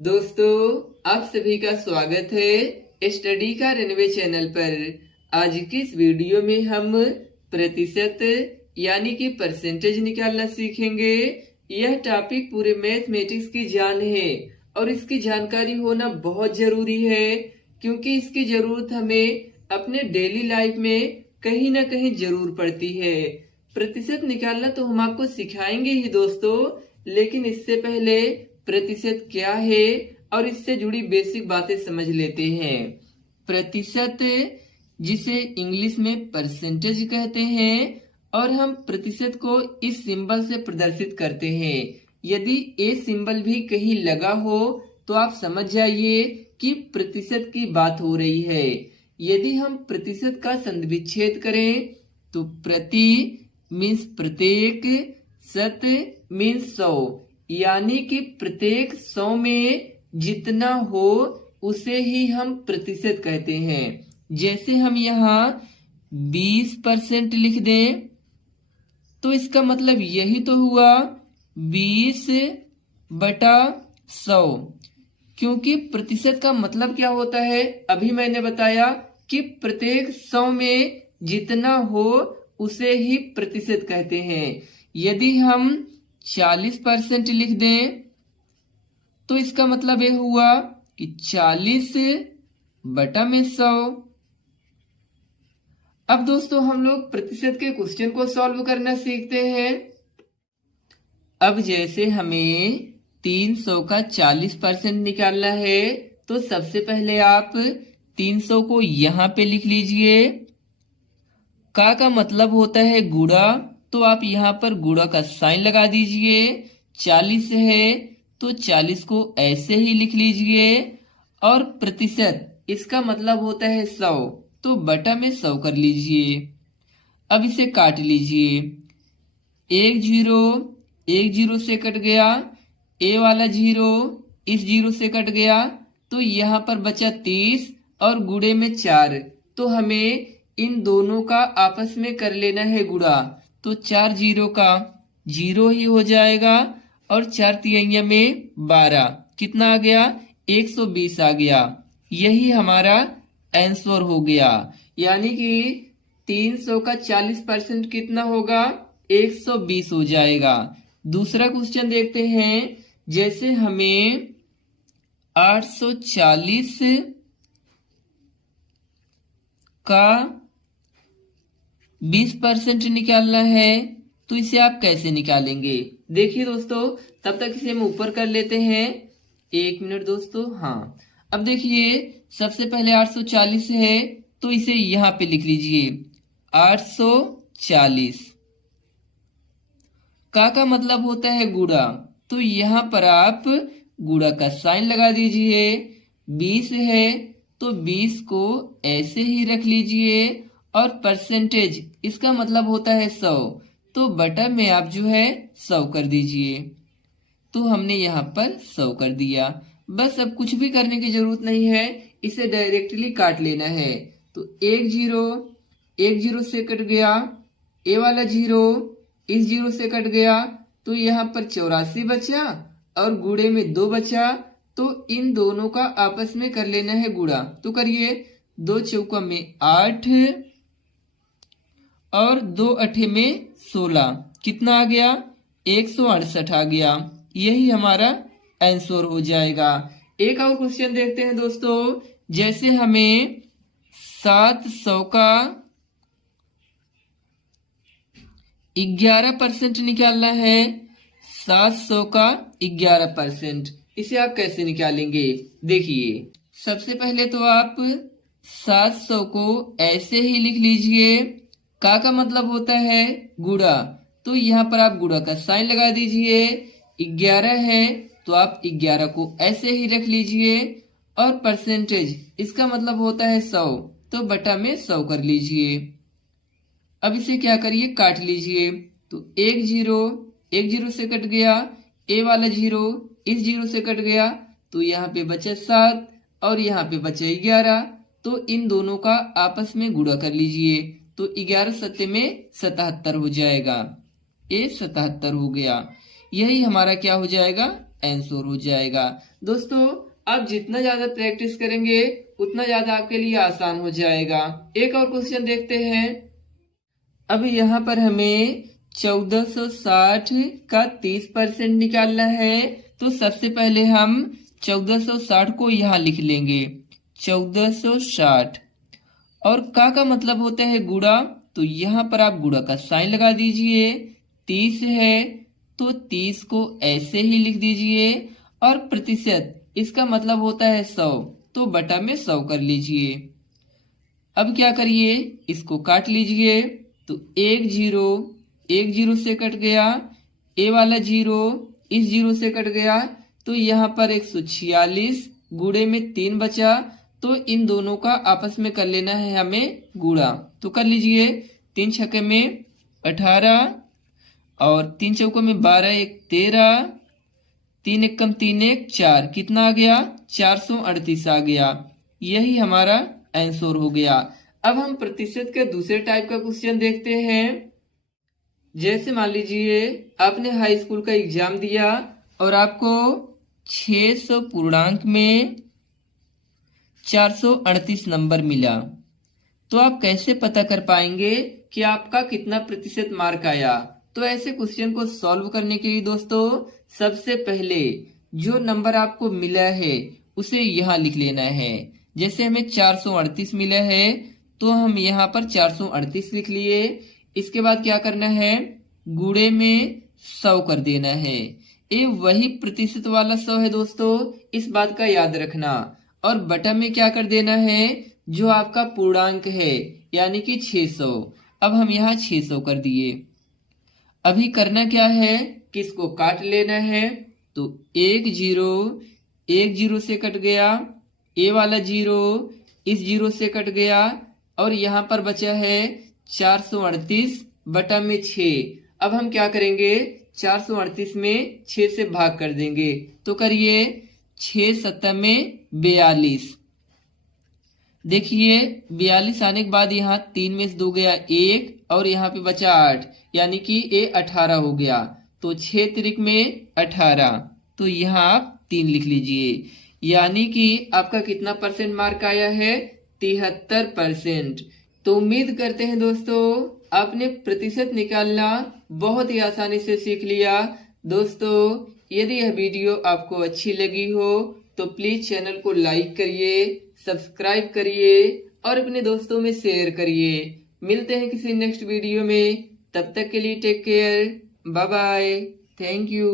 दोस्तों, आप सभी का स्वागत है स्टडी का रनवे चैनल पर। आज की इस वीडियो में हम प्रतिशत यानी कि परसेंटेज निकालना सीखेंगे। यह टॉपिक पूरे मैथमेटिक्स की जान है और इसकी जानकारी होना बहुत जरूरी है, क्योंकि इसकी जरूरत हमें अपने डेली लाइफ में कहीं ना कहीं जरूर पड़ती है। प्रतिशत निकालना तो हम आपको सिखाएंगे ही दोस्तों, लेकिन इससे पहले प्रतिशत क्या है और इससे जुड़ी बेसिक बातें समझ लेते हैं। प्रतिशत, जिसे इंग्लिश में परसेंटेज कहते हैं, और हम प्रतिशत को इस सिंबल से प्रदर्शित करते हैं। यदि ए सिंबल भी कहीं लगा हो तो आप समझ जाइए कि प्रतिशत की बात हो रही है। यदि हम प्रतिशत का संधिविच्छेद करें तो प्रति मीन्स प्रत्येक, शत मीन्स 100, यानी कि प्रत्येक 100 में जितना हो उसे ही हम प्रतिशत कहते हैं। जैसे हम यहाँ 20% लिख दें तो इसका मतलब यही तो हुआ 20/100, क्योंकि प्रतिशत का मतलब क्या होता है अभी मैंने बताया कि प्रत्येक 100 में जितना हो उसे ही प्रतिशत कहते हैं। यदि हम 40% लिख दें तो इसका मतलब यह हुआ कि 40/100। अब दोस्तों हम लोग प्रतिशत के क्वेश्चन को सॉल्व करना सीखते हैं। अब जैसे हमें 300 का 40% निकालना है तो सबसे पहले आप 300 को यहाँ पे लिख लीजिए। का मतलब होता है गुणा, तो आप यहाँ पर गुणा का साइन लगा दीजिए। 40 है तो 40 को ऐसे ही लिख लीजिए। और प्रतिशत, इसका मतलब होता है 100, तो बटा में 100 कर लीजिए। अब इसे काट लीजिए। 1 जीरो से कट गया, ए वाला 0 इस 0 से कट गया, तो यहाँ पर बचा 30 और गुणे में 4। तो हमें इन दोनों का आपस में कर लेना है गुणा, तो 4 0 का 0 ही हो जाएगा और 4 तिहैया में 12, कितना आ गया 120 आ गया। यही हमारा आंसर हो गया, यानी कि 300 का 40% कितना होगा 120 हो जाएगा। दूसरा क्वेश्चन देखते हैं। जैसे हमें 840 का 20% निकालना है, तो इसे आप कैसे निकालेंगे? देखिए दोस्तों, तब तक इसे हम ऊपर कर लेते हैं। 1 मिनट दोस्तों। हाँ, अब देखिए सबसे पहले 840 है तो इसे यहाँ पे लिख लीजिए 840। का मतलब होता है गुणा, तो यहाँ पर आप गुणा का साइन लगा दीजिए। 20 है तो 20 को ऐसे ही रख लीजिए। और परसेंटेज, इसका मतलब होता है 100, तो बटा में आप जो है 100 कर दीजिए। तो हमने यहाँ पर 100 कर दिया। बस अब कुछ भी करने की जरूरत नहीं है, इसे डायरेक्टली काट लेना है। तो 1 0 से कट गया, ए वाला 0 इस 0 से कट गया, तो यहाँ पर 84 बचा और गुणे में 2 बचा। तो इन दोनों का आपस में कर लेना है गुणा, तो करिए। 2 चौका में 8 और 2 अठे में 16, कितना आ गया 168 आ गया। यही हमारा आंसर हो जाएगा। एक और क्वेश्चन देखते हैं दोस्तों। जैसे हमें 700 का 11% निकालना है। 700 का 11%, इसे आप कैसे निकालेंगे? देखिए, सबसे पहले तो आप 700 को ऐसे ही लिख लीजिए। का मतलब होता है गुणा, तो यहाँ पर आप गुणा का साइन लगा दीजिए। 11 है तो आप 11 को ऐसे ही रख लीजिए। और परसेंटेज, इसका मतलब होता है 100, तो बटा में 100 कर लीजिए। अब इसे क्या करिए, काट लीजिए। तो 1 0 से कट गया, ए वाला 0 इस 0 से कट गया, तो यहाँ पे बचा 7 और यहाँ पे बचा 11। तो इन दोनों का आपस में गुणा कर लीजिए, तो 11 सत्ते में 77 हो जाएगा। ए 77 हो गया। यही हमारा क्या हो जाएगा आंसर हो जाएगा। दोस्तों आप जितना ज्यादा प्रैक्टिस करेंगे उतना ज्यादा आपके लिए आसान हो जाएगा। एक और क्वेश्चन देखते हैं। अब यहाँ पर हमें 1460 का 30% निकालना है। तो सबसे पहले हम 1460 को यहाँ लिख लेंगे 1460, और का मतलब होता है गुणा, तो यहाँ पर आप गुणा का साइन लगा दीजिए। 30 है तो 30 को ऐसे ही लिख दीजिए, और प्रतिशत इसका मतलब होता है 100, तो बटा में 100 कर लीजिए। अब क्या करिए, इसको काट लीजिए। तो एक जीरो से कट गया, ए वाला जीरो इस जीरो से कट गया, तो यहाँ पर 146 गुणे में 3 बचा, तो इन दोनों का आपस में कर लेना है हमें गुणा। तो कर लीजिए, 3 छक्के में 18 और 3 चौकों में 12, 1 13, 3 एकम 3 1 4, कितना आ गया 438 आ गया। यही हमारा आंसर हो गया। अब हम प्रतिशत के दूसरे टाइप का क्वेश्चन देखते हैं। जैसे मान लीजिए आपने हाई स्कूल का एग्जाम दिया और आपको 600 पूर्णांक में 438 नंबर मिला, तो आप कैसे पता कर पाएंगे कि आपका कितना प्रतिशत मार्क आया। तो ऐसे क्वेश्चन को सॉल्व करने के लिए दोस्तों सबसे पहले जो नंबर आपको मिला है उसे यहाँ लिख लेना है। जैसे हमें 438 मिला है तो हम यहाँ पर 438 लिख लिए। इसके बाद क्या करना है, गुणे में 100 कर देना है। ये वही प्रतिशत वाला 100 है दोस्तों, इस बात का याद रखना। और बटा में क्या कर देना है, जो आपका पूर्णांक है यानी कि 600। अब हम यहाँ 600 कर दिए। अभी करना क्या है कि इसको काट लेना है। तो एक जीरो से कट गया, ए वाला जीरो इस जीरो से कट गया, और यहाँ पर बचा है 438 बटा में 6। अब हम क्या करेंगे, 438 में 6 से भाग कर देंगे। तो करिए 6 7 में 42। देखिए 42 आने के बाद यहाँ 3 में से 2 गया 1, और यहाँ पे बचा 8, यानी कि ये 18 हो गया। तो 6 त्रिक में 18, तो यहाँ आप 3 लिख लीजिए। यानी कि आपका कितना परसेंट मार्क आया है, 73%। तो उम्मीद करते हैं दोस्तों आपने प्रतिशत निकालना बहुत ही आसानी से सीख लिया। दोस्तों यदि यह वीडियो आपको अच्छी लगी हो तो प्लीज चैनल को लाइक करिए, सब्सक्राइब करिए और अपने दोस्तों में शेयर करिए। मिलते हैं किसी नेक्स्ट वीडियो में, तब तक के लिए take care, bye bye, thank you.